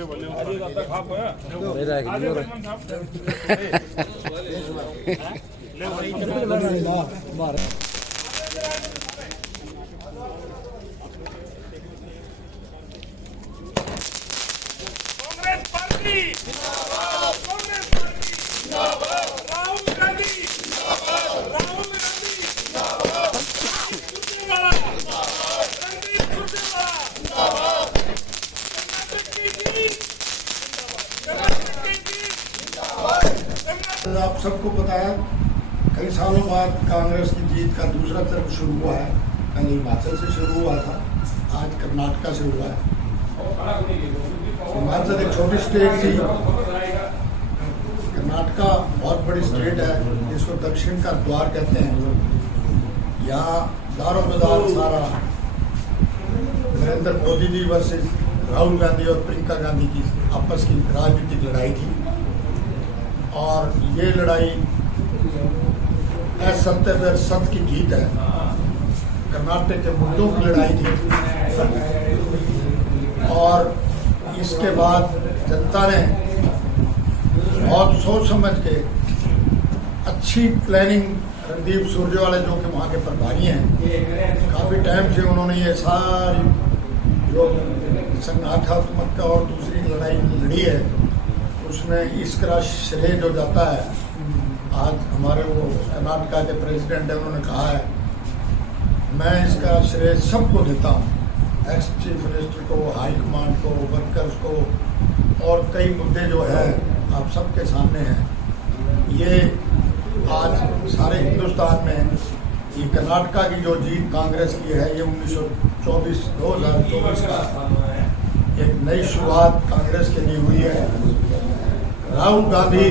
Party Congress party Rahul Gandhi Surjewala Randeep Surjewala आप सबको पता है कई सालों बाद कांग्रेस की जीत का दूसरा चरण शुरू हुआ है। कल हिमाचल से शुरू हुआ था, आज कर्नाटका से हुआ है। हिमाचल एक छोटी स्टेट थी, कर्नाटका बहुत बड़ी स्टेट है जिसको दक्षिण का द्वार कहते हैं। यहाँ दारों मदार सारा नरेंद्र मोदी जी वर्सेस राहुल गांधी और प्रियंका गांधी की आपस की राजनीतिक लड़ाई थी और ये लड़ाई असत्य पर सत्य की जीत है। कर्नाटक के मुद्दों की लड़ाई थी और इसके बाद जनता ने बहुत सोच समझ के अच्छी प्लानिंग, रणदीप सुरजेवाला जो कि वहाँ के प्रभारी हैं, काफ़ी टाइम से उन्होंने ये सारी जो संगठनात्मक और दूसरी लड़ाई लड़ी है उसमें इसका श्रेय जो जाता है, आज हमारे वो कर्नाटका के प्रेसिडेंट है, उन्होंने कहा है मैं इसका श्रेय सबको देता हूँ, एक्स चीफ मिनिस्टर को, हाई कमांड को, वर्कर्स को, और कई मुद्दे जो है आप सबके सामने हैं। ये आज सारे हिंदुस्तान में ये कर्नाटका की जो जीत कांग्रेस की है, ये 2024 का एक नई शुरुआत कांग्रेस के लिए हुई है। राहुल गांधी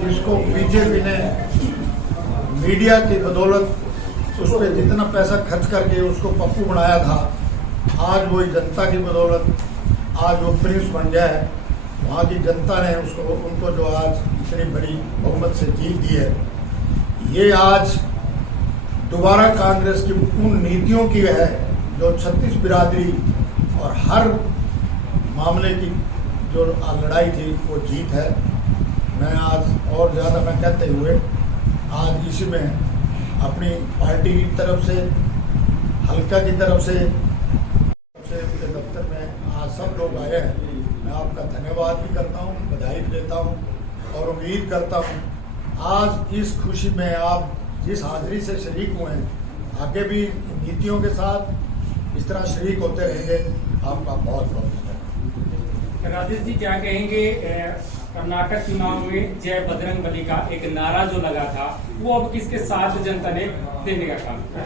जिसको बीजेपी ने मीडिया की बदौलत उस पर जितना पैसा खर्च करके उसको पप्पू बनाया था, आज वही जनता की बदौलत आज वो प्रिंस बन गया है। वहाँ की जनता ने उनको जो आज इतनी बड़ी बहुमत से जीत दी है, ये आज दोबारा कांग्रेस की उन नीतियों की है जो छत्तीस बिरादरी और हर मामले की जो लड़ाई थी वो जीत है। मैं आज और ज़्यादा न कहते हुए आज इसी में अपनी पार्टी की तरफ से, हल्का की तरफ से उनके दफ्तर में आज सब लोग आए हैं। मैं आपका धन्यवाद भी करता हूँ, बधाई भी देता हूँ और उम्मीद करता हूँ आज इस खुशी में आप जिस हाजिरी से शरीक हुए हैं, आगे भी नीतियों के साथ इस तरह शरीक होते रहेंगे। आपका बहुत बहुत धन्यवाद। राजेश जी, क्या कहेंगे कर्नाटक चुनाव में जय बजरंगबली का एक नारा जो लगा था, वो अब किसके साथ जनता ने देने का काम किया?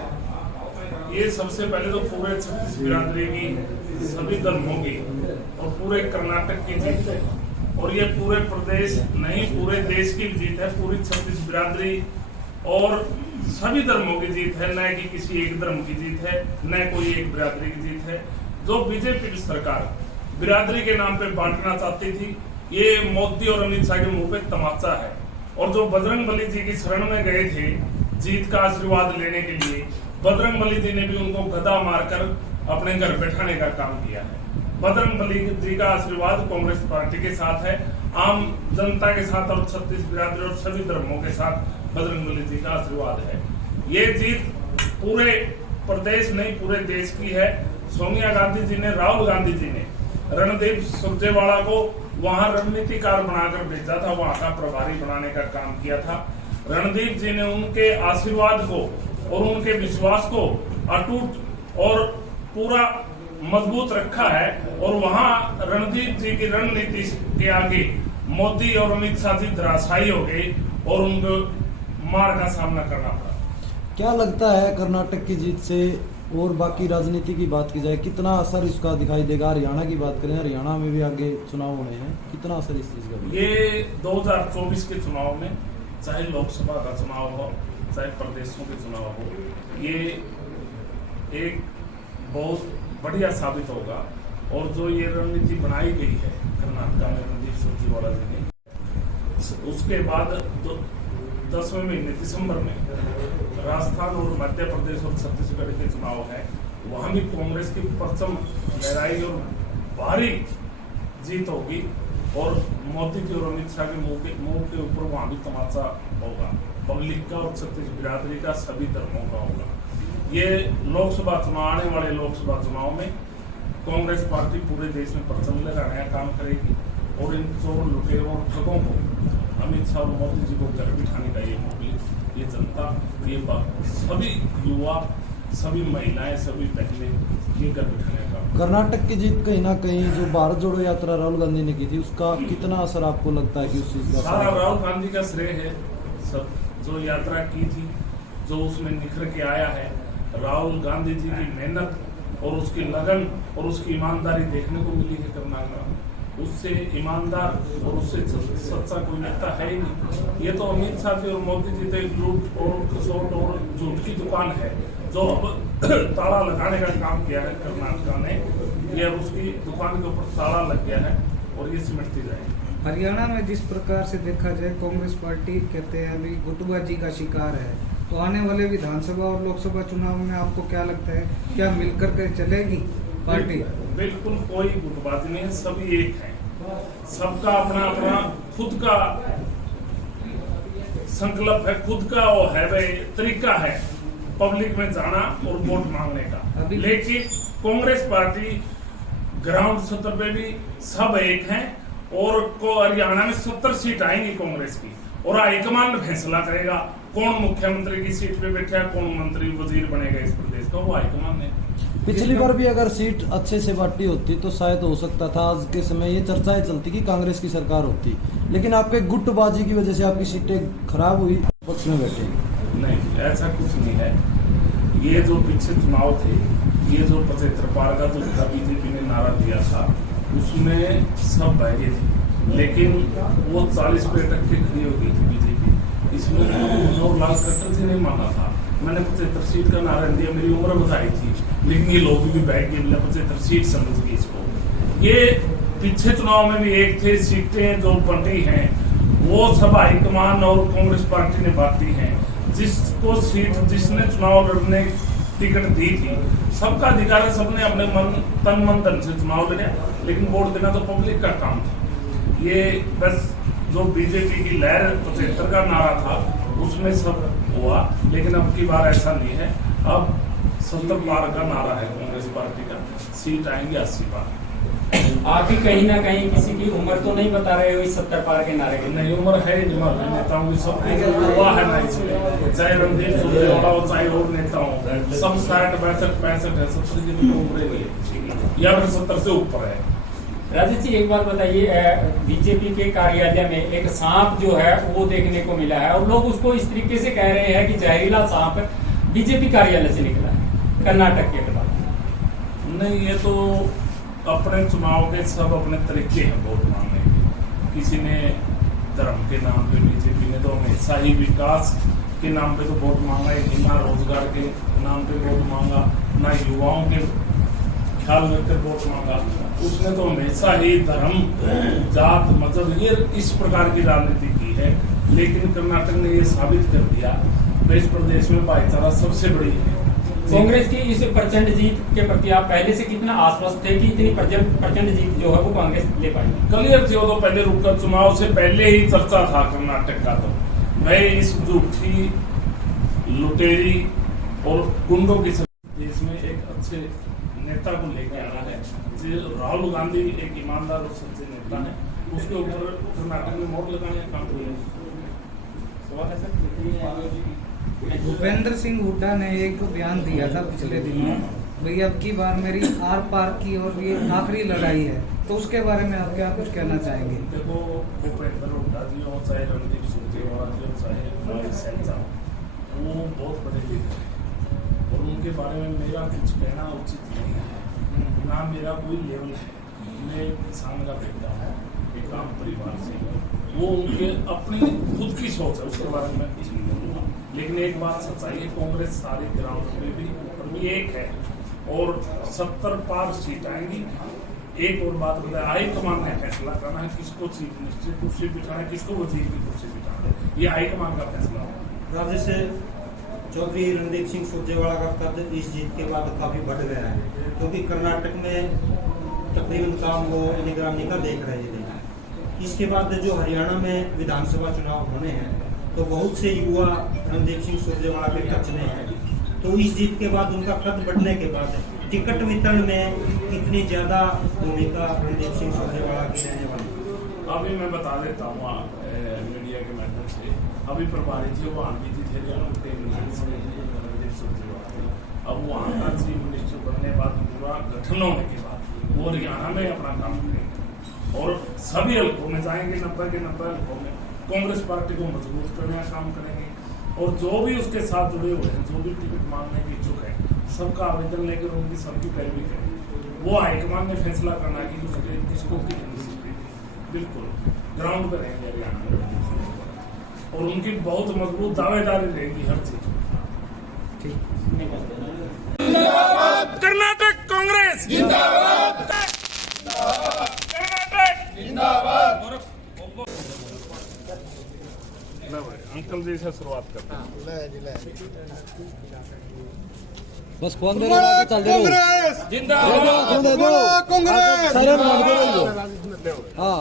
ये सबसे पहले तो पूरे छत्तीस बिरादरी की, सभी धर्मों की और पूरे कर्नाटक की जीत है और ये पूरे प्रदेश नहीं पूरे देश की जीत है। पूरी छत्तीस बिरादरी और सभी धर्मों की जीत है, न कि किसी एक धर्म की जीत है, न कोई एक बिरादरी की जीत है। जो बीजेपी की सरकार बिरादरी के नाम पे बांटना चाहती थी, ये मोदी और अमित शाह के मुंह पे तमाचा है। और जो बजरंगबली जी की शरण में गए थे जीत का आशीर्वाद लेने के लिए, बजरंगबली जी ने भी उनको गदा मारकर अपने घर बैठाने का काम किया है। बजरंगबली जी का आशीर्वाद कांग्रेस पार्टी के साथ है, आम जनता के साथ और छत्तीस बिरादरी और सभी धर्मों के साथ बजरंगबली जी का आशीर्वाद है। ये जीत पूरे प्रदेश नहीं पूरे देश की है। सोनिया गांधी जी ने, राहुल गांधी जी ने रणदीप सुरजेवाला को वहां रणनीतिकार बनाकर भेजा था, वहां का प्रभारी बनाने का काम किया था। रणदीप जी ने उनके आशीर्वाद को और उनके विश्वास को अटूट और पूरा मजबूत रखा है और वहां रणदीप जी की रणनीति के आगे मोदी और अमित शाह जी धराशायी हो गए और उनको मार का सामना करना पड़ा। क्या लगता है कर्नाटक की जीत से और बाकी राजनीति की बात की जाए कितना असर इसका दिखाई देगा? हरियाणा की बात करें, हरियाणा में भी आगे चुनाव होने हैं, कितना असर इस चीज का? ये 2024 के चुनाव में चाहे लोकसभा का चुनाव हो चाहे प्रदेशों के चुनाव हो, ये एक बहुत बढ़िया साबित होगा। और जो ये रणनीति बनाई गई है कर्नाटक में रणदीप सुरजेवाला जी ने, उसके बाद 10वें महीने दिसंबर में राजस्थान और मध्य प्रदेश और छत्तीसगढ़ के चुनाव है, वहां भी कांग्रेस की परचम लहराई और भारी जीत होगी और मोदी जी और अमित शाह के मुंह के ऊपर वहां भी तमाचा होगा, पब्लिक का और छत्तीस बिरादरी का, सभी धर्मों का होगा। ये लोकसभा चुनाव, आने वाले लोकसभा चुनाव में कांग्रेस पार्टी पूरे देश में परचम लगाने का काम करेगी और इन चोर लुटेरों और ठगों को, अमित शाह और मोदी जी को घर बिठाने का ये पब्लिक, ये जनता, ये सभी युवा, सभी महिलाएं, सभी पहले ये घर बिठाने का। कर्नाटक की जीत कहीं ना कहीं जो भारत जोड़ो यात्रा राहुल गांधी ने की थी, उसका कितना असर आपको लगता है कि उस चीज का? सारा राहुल गांधी का श्रेय है। सब जो यात्रा की थी, जो उसमें निखर के आया है, राहुल गांधी जी की मेहनत और उसकी लगन और उसकी ईमानदारी देखने को मिली है कर्नाटक। उससे ईमानदार और उससे सच्चा कोई नेता है ही नहीं। ये तो अमित शाह जी और मोदी जी तो एक लूट और खसोट और झूठ की दुकान है, जो अब ताला लगाने का काम किया है कर्नाटक ने। ये उसकी दुकान के ऊपर ताला लग गया है और ये सिमटती जाएगी। हरियाणा में जिस प्रकार से देखा जाए, कांग्रेस पार्टी कहते हैं अभी गुटबाजी का शिकार है, तो आने वाले विधानसभा और लोकसभा चुनाव में आपको क्या लगता है, क्या मिलकर के चलेगी पार्टी? बिल्कुल कोई गुटबाजी नहीं है, सभी एक है। सबका अपना अपना खुद का संकल्प है, खुद का वो है भाई तरीका है पब्लिक में जाना और वोट मांगने का। लेकिन कांग्रेस पार्टी ग्राउंड स्तर पे भी सब एक हैं और हरियाणा में 70 सीट आएंगी कांग्रेस की और हाईकमान फैसला करेगा कौन मुख्यमंत्री की सीट पे बैठा है, कौन मंत्री वजीर बनेगा इस प्रदेश का, वो हाईकमान है। पिछली बार भी अगर सीट अच्छे से बांटी होती तो शायद हो सकता था आज के समय ये चर्चाएं चलती कि कांग्रेस की सरकार होती, लेकिन आपके गुटबाजी की वजह से आपकी सीटें खराब हुई, पक्ष में बैठे। नहीं, ऐसा कुछ नहीं है। ये जो पीछे चुनाव थे, ये जो 75 पार का जो बीजेपी ने नारा दिया था, उसमें सब बहरे थे, लेकिन वो 40 पे अटक के खड़ी हो गई थी बीजेपी। इसमें मनोहर लाल खट्टर जी ने माना था, मैंने 75 सीट का नारा दिया, मेरी उम्र बताई थी, लेकिन ये लोग भी बैठ गए, 75 सीट समझ गए इसको। ये पीछे चुनाव में भी एक थे, सीटें जो बंटी हैं वो सब हाईकमान और कांग्रेस पार्टी ने बांटी हैं। जिसको सीट, जिसने चुनाव लड़ने टिकट दी थी, सबका अधिकार है, सबने अपने तन मन धन से चुनाव लड़े, लेकिन वोट देना तो पब्लिक का काम था। ये बस जो बीजेपी की लहर 75 का नारा था उसमें सब हुआ, लेकिन अब की बार ऐसा नहीं है। अब 70 पार का नारा है कांग्रेस पार्टी का, सीट आएंगे 80 पार। आप ही कहीं ना कहीं किसी की उम्र तो नहीं बता रहे हो इस 70 पार के नारे के? नहीं, उम्र है नहीं, नेताओं की सब हुआ है ना इसमें, चाहे रणदीप सुरजेवाला हो चाहे और नेता हो, सब 60, 62, 65 है, सबसे की उम्र नहीं है या फिर 70 से ऊपर है। राजेश जी एक बात बताइए, बीजेपी के कार्यालय में एक सांप जो है वो देखने को मिला है और लोग उसको इस तरीके से कह रहे हैं कि जहरीला सांप बीजेपी कार्यालय से निकला है कर्नाटक के बाद। नहीं, ये तो अपने चुनाव के सब अपने तरीके हैं वोट मांगने के। किसी ने धर्म के नाम पे, बीजेपी ने तो हमेशा ही विकास के नाम पे तो वोट मांगा है, ना रोजगार के नाम पे वोट मांगा, ना युवाओं के ख्याल रखकर वोट मांगा। उसने तो हमेशा ही धर्म, जात, मजहब, ये इस प्रकार की राजनीति की है। लेकिन कर्नाटक ने ये साबित कर दिया इस प्रदेश में भाईचारा सबसे बड़ी है। कांग्रेस की इस प्रचंड जीत के प्रति आप पहले से कितना आश्वस्त थे कि इतनी प्रचंड जीत जो है वो कांग्रेस ले पाएगी? क्लियर थी वो तो पहले रुककर चुनाव से पहले ही चर्चा था कर्नाटक का। तो मैं इस झूठी, लुटेरी और गुंडों की देश में एक अच्छे नेता को लेके आना है। राहुल गांधी एक ईमानदार और सच्चे नेता है, उसके ऊपर कर्नाटक में मोहर लगाने का काम किया। सवाल है सर। भूपेंद्र सिंह हुड्डा ने एक बयान दिया था पिछले दिनों, भाई अब की बार मेरी आर पार की और ये आखिरी लड़ाई है, तो उसके बारे में आप क्या कुछ कहना चाहेंगे? देखो, भूपेंद्र हुड्डा जी हो चाहे रणदीप सुरजेवाला जी हो चाहे मनीष सिंह, वो बहुत बड़े लीडर हैं और उनके बारे में मेरा कुछ कहना उचित नहीं है, ना मेरा कोई लेवल है। मैं किसान का बेटा हूँ, एक आम परिवार से, वो उनके अपनी खुद की सोच है, उसके बारे में मैं कुछ नहीं बोलूँगा। लेकिन एक बात सच्चाई है, कांग्रेस सारे ग्राउंड में भी ऊपर भी एक है और 70 पार सीट आएंगी। एक और बात बताया, हाईकमान ने फैसला करना है किसको चीफ मिनिस्टर कुर्सी बिठाना है, किसको वजीर की कुर्सी बिठाना है, ये हाईकमान का फैसला होगा। राज्य से चौधरी रणदीप सिंह सुरजेवाला का कद इस जीत के बाद काफी बढ़ गया है, क्योंकि कर्नाटक में तकरीबन काम वो निगरानी का देख रहे थे। इसके बाद जो हरियाणा में विधानसभा चुनाव होने हैं तो बहुत से युवा रणदीप सिंह सुरजेवाला के टच में हैं। तो इस जीत के बाद उनका कद बढ़ने के बाद टिकट वितरण में कितनी ज्यादा भूमिका रणदीप सिंह सुरजेवाला की रहने वाली? अभी मैं बता देता हूँ मीडिया के माध्यम से, अभी प्रभारी थे वो आंधी थे रणदीप सुरजेवाला। अब वो आंधा चीफ मिनिस्टर बनने के बाद पूरा गठन होने के बाद वो हरियाणा में अपना काम करेंगे और सभी हल्कों में जाएंगे, 90 के 90 हल्कों में कांग्रेस पार्टी को मजबूत करने का काम करेंगे। और जो भी उसके साथ जुड़े हुए हैं, जो भी टिकट मांगने के इच्छुक है, सबका आवेदन लेकर उनकी सबकी पैरवी करेंगे। वो हाईकमान ने फैसला करना है कि उसके किसको बिल्कुल ग्राउंड पर रहेंगे हरियाणा में, और उनकी बहुत मजबूत दावेदारी रहेगी हर चीज। कर्नाटक कांग्रेस जिंदाबाद, कर्नाटक जिंदाबाद। अंकल जी से शुरुआत करते हैं। बस कौन दे रहा है? चल दे दो जिंदाबाद, दे दो कांग्रेस सारे मत दो। हां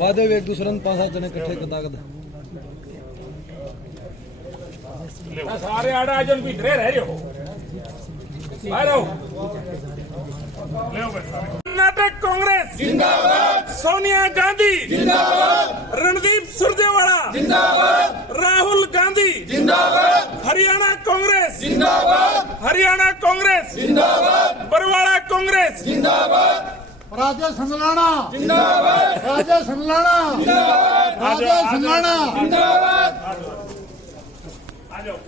वादे एक दूसरे ने 5-7 जने इकट्ठे कर दागद सारे आड़ा जन भीतरे रह रहे हो कर्नाटक कांग्रेस जिंदाबाद, सोनिया गांधी जिंदाबाद, रणदीप सुरजेवाला जिंदाबाद, राहुल गांधी जिंदाबाद, हरियाणा कांग्रेस जिंदाबाद, हरियाणा कांग्रेस जिंदाबाद, बरवाड़ा कांग्रेस जिंदाबाद, राजा संगलाना जिंदाबाद, राजा संगलाना जिंदाबाद, राजा संगलाना जिंदाबाद। आ जाओ।